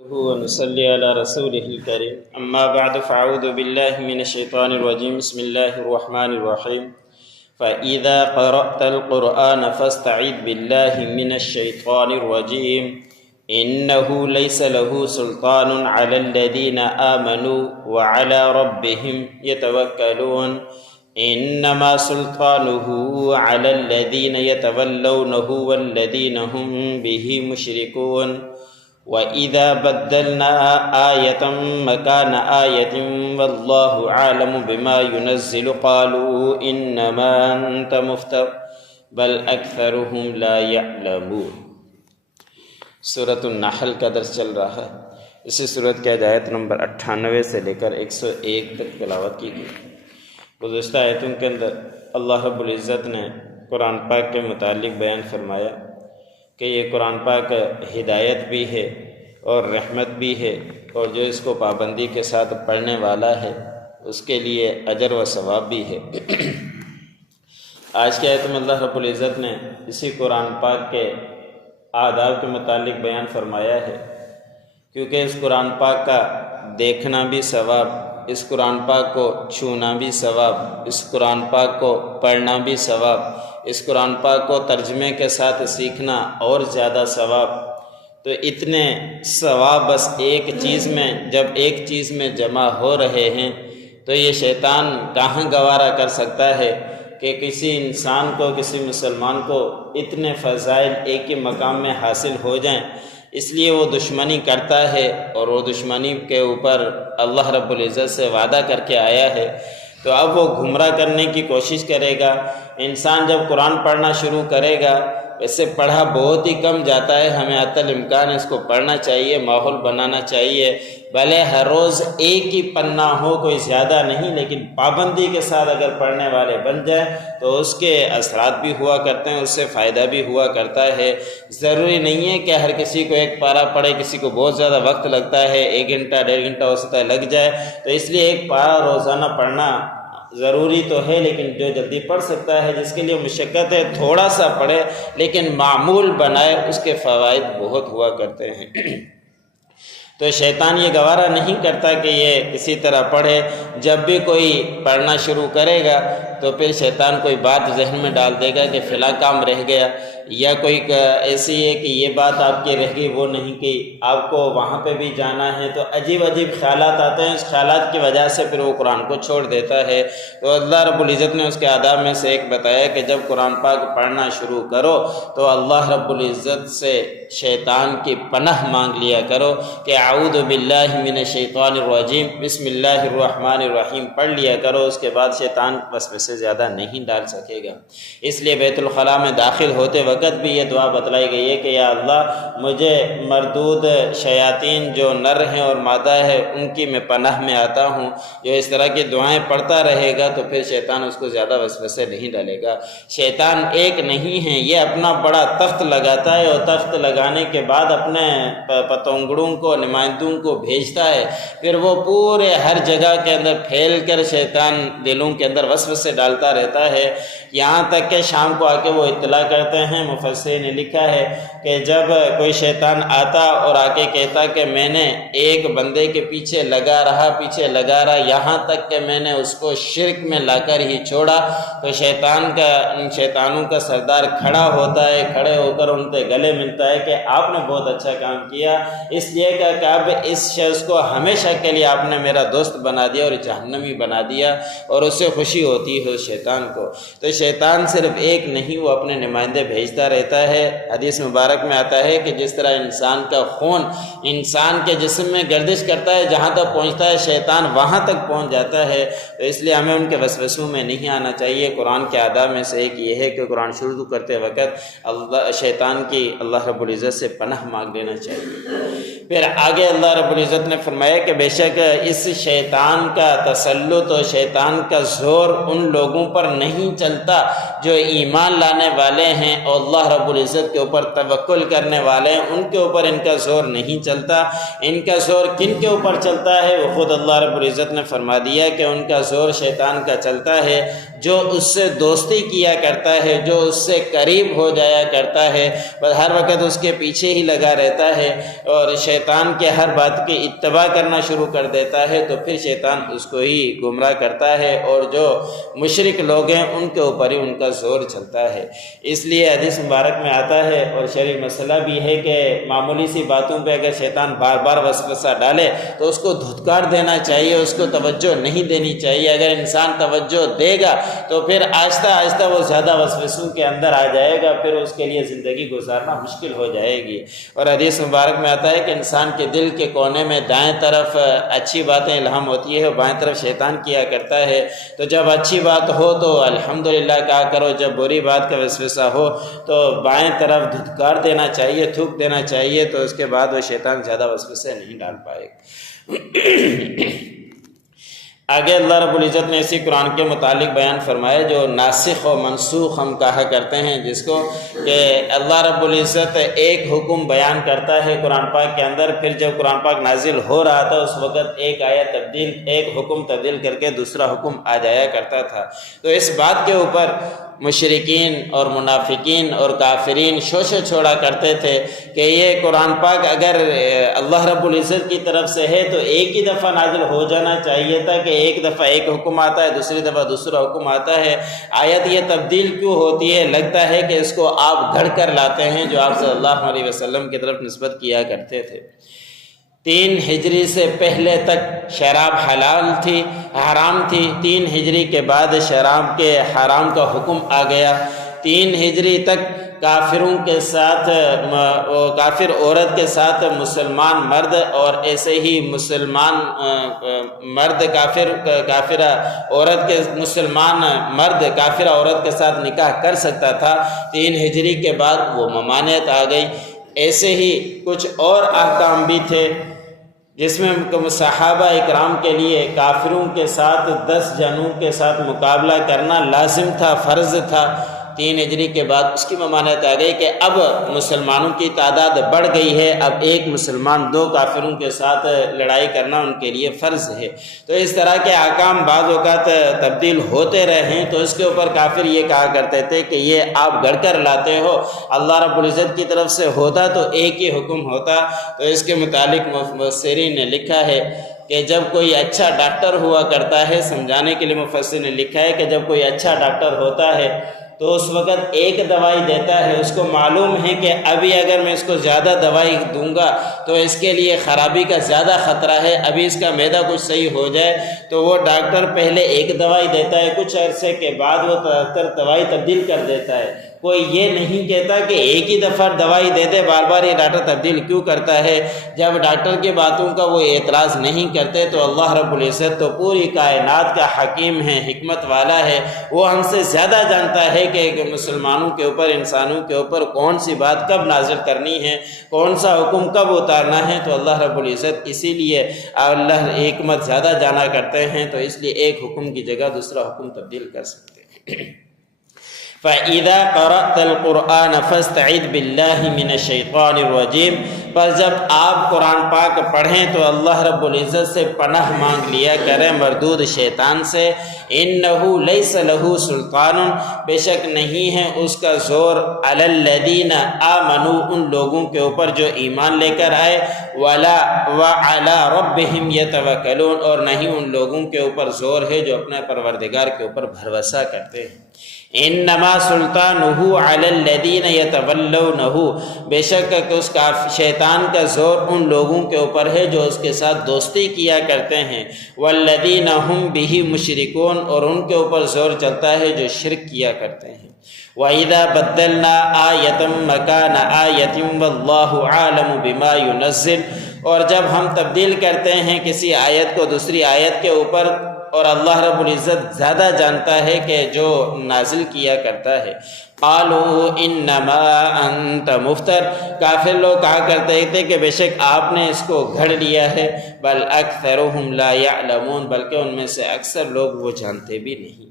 ونصلي على رسوله الكريم أما بعد فأعوذ بالله من الشيطان الرجيم بسم الله الرحمن الرحيم فإذا قرأت القرآن فاستعذ بالله من الشيطان الرجيم إنه ليس له سلطان على الذين آمنوا وعلى ربهم يتوكلون إنما سلطانه على الذين يتولونه والذين هم به مشركون وَإِذَا بَدَّلْنَا آيَةً مَكَانَ آيَةٍ وَاللَّهُ عَالَمُ بِمَا يُنَزِّلُ قَالُوا إِنَّمَا أَنْتَ مُفْتَرٍ بَلْ أَكْثَرُهُمْ لَا يَعْلَمُونَ۔ سورۃ النحل کا درس چل رہا ہے۔ اسی سورت کے آیت نمبر 98 سے لے کر 101 تک تلاوت کی گئی۔ گزشتہ آیتوں کے اندر اللہ رب العزت نے قرآن پاک کے متعلق بیان فرمایا کہ یہ قرآن پاک ہدایت بھی ہے اور رحمت بھی ہے، اور جو اس کو پابندی کے ساتھ پڑھنے والا ہے اس کے لیے اجر و ثواب بھی ہے۔ آج کی آیت میں اللہ رب العزت نے اسی قرآن پاک کے آداب کے متعلق بیان فرمایا ہے، کیونکہ اس قرآن پاک کا دیکھنا بھی ثواب، اس قرآن پاک کو چھونا بھی ثواب، اس قرآن پاک کو پڑھنا بھی ثواب، اس قرآن پاک کو ترجمے کے ساتھ سیکھنا اور زیادہ ثواب۔ تو اتنے ثواب بس ایک چیز میں، جب ایک چیز میں جمع ہو رہے ہیں تو یہ شیطان کہاں گوارا کر سکتا ہے کہ کسی انسان کو، کسی مسلمان کو اتنے فضائل ایک ہی مقام میں حاصل ہو جائیں۔ اس لیے وہ دشمنی کرتا ہے، اور وہ دشمنی کے اوپر اللہ رب العزت سے وعدہ کر کے آیا ہے، تو اب وہ گمراہ کرنے کی کوشش کرے گا۔ انسان جب قرآن پڑھنا شروع کرے گا، ویسے پڑھا بہت ہی کم جاتا ہے، ہمیں حتی الامکان اس کو پڑھنا چاہیے، ماحول بنانا چاہیے، بھلے ہر روز ایک ہی پنہ ہو، کوئی زیادہ نہیں، لیکن پابندی کے ساتھ اگر پڑھنے والے بن جائیں تو اس کے اثرات بھی ہوا کرتے ہیں، اس سے فائدہ بھی ہوا کرتا ہے۔ ضروری نہیں ہے کہ ہر کسی کو ایک پارہ پڑھے، کسی کو بہت زیادہ وقت لگتا ہے، 1 گھنٹہ 1.5 گھنٹہ ہو سکتا ہے لگ جائے، تو اس لیے ایک پارہ روزانہ پڑھنا ضروری تو ہے، لیکن جو جلدی پڑھ سکتا ہے، جس کے لیے مشقت ہے، تھوڑا سا پڑھے لیکن معمول بنائے، اس کے فوائد بہت ہوا کرتے ہیں۔ تو شیطان یہ گوارا نہیں کرتا کہ یہ کسی طرح پڑھے۔ جب بھی کوئی پڑھنا شروع کرے گا تو پھر شیطان کوئی بات ذہن میں ڈال دے گا کہ فلاں کام رہ گیا، یا کوئی ایسی ہے کہ یہ بات آپ کی رہ گئی، وہ نہیں کی، آپ کو وہاں پہ بھی جانا ہے، تو عجیب عجیب خیالات آتے ہیں۔ اس خیالات کی وجہ سے پھر وہ قرآن کو چھوڑ دیتا ہے۔ تو اللہ رب العزت نے اس کے آداب میں سے ایک بتایا کہ جب قرآن پاک پڑھنا شروع کرو تو اللہ رب العزت سے شیطان کی پناہ مانگ لیا کرو کہ اعوذ باللہ من الشیطان الرجیم، بسم اللہ الرحمن الرحیم پڑھ لیا کرو۔ اس کے بعد شیطان وسوسے سے زیادہ نہیں ڈال سکے گا۔ اس لیے بیت الخلاء میں داخل ہوتے وقت بھی یہ دعا بتلائی گئی ہے کہ یا اللہ، مجھے مردود شیاطین جو نر ہیں اور مادہ ہے ان کی میں پناہ میں آتا ہوں۔ جو اس طرح کی دعائیں پڑھتا رہے گا تو پھر شیطان اس کو زیادہ وسوسے نہیں ڈالے گا۔ شیطان ایک نہیں ہے، یہ اپنا بڑا تخت لگاتا ہے، اور تخت لگانے کے بعد اپنے پتنگڑوں کو، نمائندوں کو بھیجتا ہے، پھر وہ پورے ہر جگہ کے اندر پھیل کر شیطان دلوں کے اندر وسوسے ڈالتا رہتا ہے، یہاں تک کہ شام کو آ کے وہ اطلاع کرتے ہیں۔ مفسرین نے لکھا ہے کہ جب کوئی شیطان آتا اور آ کے کہتا کہ میں نے ایک بندے کے پیچھے لگا رہا یہاں تک کہ میں نے اس کو شرک میں لا کر ہی چھوڑا، تو شیطانوں کا سردار کھڑا ہوتا ہے، کھڑے ہو کر ان کے گلے ملتا ہے کہ آپ نے بہت اچھا کام کیا، اس لیے کہ اب اس شخص کو ہمیشہ کے لیے آپ نے میرا دوست بنا دیا اور جہنمی بنا دیا، اور اس سے خوشی ہوتی ہے اس شیطان کو۔ تو شیطان صرف ایک نہیں، وہ اپنے نمائندے بھیجتا رہتا ہے۔ حدیث مبارک میں آتا ہے کہ جس طرح انسان کا خون انسان کے جسم میں گردش کرتا ہے، جہاں تک پہنچتا ہے شیطان وہاں تک پہنچ جاتا ہے۔ تو اس لیے ہمیں ان کے وسوسوں میں نہیں آنا چاہیے۔ قرآن کے آداب میں سے ایک یہ ہے کہ قرآن شروع کرتے وقت شیطان کی اللہ رب العزت سے پناہ مانگ لینا چاہیے۔ پھر آگے اللہ رب العزت نے فرمایا کہ بے شک اس شیطان کا تسلط اور شیطان کا زور ان لوگوں پر نہیں چلتا جو ایمان لانے والے ہیں اور اللہ رب العزت کے اوپر توکل کرنے والے ہیں ان کے اوپر ان کا زور نہیں چلتا۔ ان کا زور کن کے اوپر چلتا ہے؟ وہ خود اللہ رب العزت نے فرما دیا کہ ان کا زور شیطان کا چلتا ہے، جو اس سے دوستی کیا کرتا ہے، جو اس سے قریب ہو جایا کرتا ہے، بس ہر وقت اس کے پیچھے ہی لگا رہتا ہے اور شیطان کے ہر بات کی اتباع کرنا شروع کر دیتا ہے، تو پھر شیطان اس کو ہی گمراہ کرتا ہے، اور جو مشرک لوگ ہیں ان کے اوپر ہی ان کا زور چلتا ہے۔ اس لیے حدیث مبارک میں آتا ہے اور شرعی مسئلہ بھی ہے کہ معمولی سی باتوں پہ اگر شیطان بار بار وسوسہ ڈالے تو اس کو دھتکار دینا چاہیے، اس کو توجہ نہیں دینی چاہیے۔ اگر انسان توجہ دے گا تو پھر آہستہ آہستہ وہ زیادہ وسوسوں کے اندر آ جائے گا، پھر اس کے لیے زندگی گزارنا مشکل ہو جائے گی۔ اور حدیث مبارک میں آتا ہے کہ انسان کے دل کے کونے میں دائیں طرف اچھی باتیں الہام ہوتی ہے، بائیں طرف شیطان کیا کرتا ہے۔ تو جب اچھی بات ہو تو الحمدللہ کہا کرو، جب بری بات کا وسوسہ ہو تو بائیں طرف دھتکار دینا چاہیے، تھوک دینا چاہیے، تو اس کے بعد وہ شیطان زیادہ وسوسے نہیں ڈال پائے گا۔ آگے اللہ رب العزت نے اسی قرآن کے متعلق بیان فرمایا، جو ناسخ و منسوخ ہم کہا کرتے ہیں جس کو، کہ اللہ رب العزت ایک حکم بیان کرتا ہے قرآن پاک کے اندر، پھر جب قرآن پاک نازل ہو رہا تھا اس وقت ایک آیت تبدیل، ایک حکم تبدیل کر کے دوسرا حکم آ جایا کرتا تھا۔ تو اس بات کے اوپر مشرکین اور منافقین اور کافرین شوشے چھوڑا کرتے تھے کہ یہ قرآن پاک اگر اللہ رب العزت کی طرف سے ہے تو ایک ہی دفعہ نازل ہو جانا چاہیے تھا، کہ ایک دفعہ ایک حکم آتا ہے، دوسری دفعہ دوسرا حکم آتا ہے، آیت یہ تبدیل کیوں ہوتی ہے؟ لگتا ہے کہ اس کو آپ گھڑ کر لاتے ہیں، جو آپ صلی اللہ علیہ وسلم کی طرف نسبت کیا کرتے تھے۔ 3 ہجری سے پہلے تک شراب حرام تھی، 3 ہجری کے بعد شراب کے حرام کا حکم آ گیا۔ 3 ہجری تک کافروں کے ساتھ، کافر عورت کے ساتھ مسلمان مرد، اور ایسے ہی مسلمان مرد کافرہ عورت کے مسلمان مرد کافرہ عورت کے ساتھ نکاح کر سکتا تھا۔ 3 ہجری کے بعد وہ ممانعت آ گئی۔ ایسے ہی کچھ اور احکام بھی تھے جس میں صحابہ اکرام کے لیے کافروں کے ساتھ 10 جنوں کے ساتھ مقابلہ کرنا لازم تھا، فرض تھا۔ 3 ہجری کے بعد اس کی ممانعت آ گئی کہ اب مسلمانوں کی تعداد بڑھ گئی ہے، اب ایک مسلمان 2 کافروں کے ساتھ لڑائی کرنا ان کے لیے فرض ہے۔ تو اس طرح کے احکام بعض اوقات تبدیل ہوتے رہے ہیں، تو اس کے اوپر کافر یہ کہا کرتے تھے کہ یہ آپ گڑھ کر لاتے ہو، اللہ رب العزت کی طرف سے ہوتا تو ایک ہی حکم ہوتا۔ تو اس کے متعلق مفسرین نے لکھا ہے کہ جب کوئی اچھا ڈاکٹر ہوا کرتا ہے، سمجھانے کے لیے مفسر نے لکھا ہے کہ جب کوئی اچھا ڈاکٹر ہوتا ہے تو اس وقت ایک دوائی دیتا ہے، اس کو معلوم ہے کہ ابھی اگر میں اس کو زیادہ دوائی دوں گا تو اس کے لیے خرابی کا زیادہ خطرہ ہے، ابھی اس کا معدہ کچھ صحیح ہو جائے، تو وہ ڈاکٹر پہلے ایک دوائی دیتا ہے، کچھ عرصے کے بعد وہ دوائی تبدیل کر دیتا ہے۔ کوئی یہ نہیں کہتا کہ ایک ہی دفعہ دوائی دے دے، بار بار یہ ڈاکٹر تبدیل کیوں کرتا ہے۔ جب ڈاکٹر کی باتوں کا وہ اعتراض نہیں کرتے تو اللہ رب العزت تو پوری کائنات کا حکیم ہے، حکمت والا ہے، وہ ہم سے زیادہ جانتا ہے کہ مسلمانوں کے اوپر، انسانوں کے اوپر کون سی بات کب نازل کرنی ہے، کون سا حکم کب اتارنا ہے۔ تو اللہ رب العزت اسی لیے اللہ حکمت زیادہ جانا کرتے ہیں، تو اس لیے ایک حکم کی جگہ دوسرا حکم تبدیل کر سکتے ہیں۔ فَإِذَا قَرَأْتَ الْقُرْآنَ فَاسْتَعِذْ بِاللَّهِ مِنَ الشَّيْطَانِ الرَّجِيمِ، پر جب آپ قرآن پاک پڑھیں تو اللہ رب العزت سے پناہ مانگ لیا کریں مردود شیطان سے۔ إِنَّهُ لَيْسَ لَهُ سُلْطَانٌ، بے شک نہیں ہے اس کا زور، عَلَى الَّذِينَ آمَنُوا، ان لوگوں کے اوپر جو ایمان لے کر آئے، وَلَا وَعَلَى رَبِّهِمْ يَتَوَكَّلُونَ، اور نہیں ان لوگوں کے اوپر زور ہے جو اپنے پروردگار کے اوپر بھروسہ کرتے ہیں۔ انما سلطانہ علی الذین یتولونہ، بے شک کہ اس کا شیطان کا زور ان لوگوں کے اوپر ہے جو اس کے ساتھ دوستی کیا کرتے ہیں، والذین ہم بہ مشرکون، اور ان کے اوپر زور چلتا ہے جو شرک کیا کرتے ہیں۔ وَإِذَا بَدَّلْنَا آیَةً مَكَانَ آیَةٍ وَاللَّهُ عَالَمُ بِمَا يُنَزِّلُ، اور جب ہم تبدیل کرتے ہیں کسی آیت کو دوسری آیت کے اوپر، اور اللہ رب العزت زیادہ جانتا ہے کہ جو نازل کیا کرتا ہے۔ قالوا انما انت مفتر، کافر لوگ کہا کرتے تھے کہ بے شک آپ نے اس کو گھڑ لیا ہے، بل اکثرهم لا يعلمون، بلکہ ان میں سے اکثر لوگ وہ جانتے بھی نہیں۔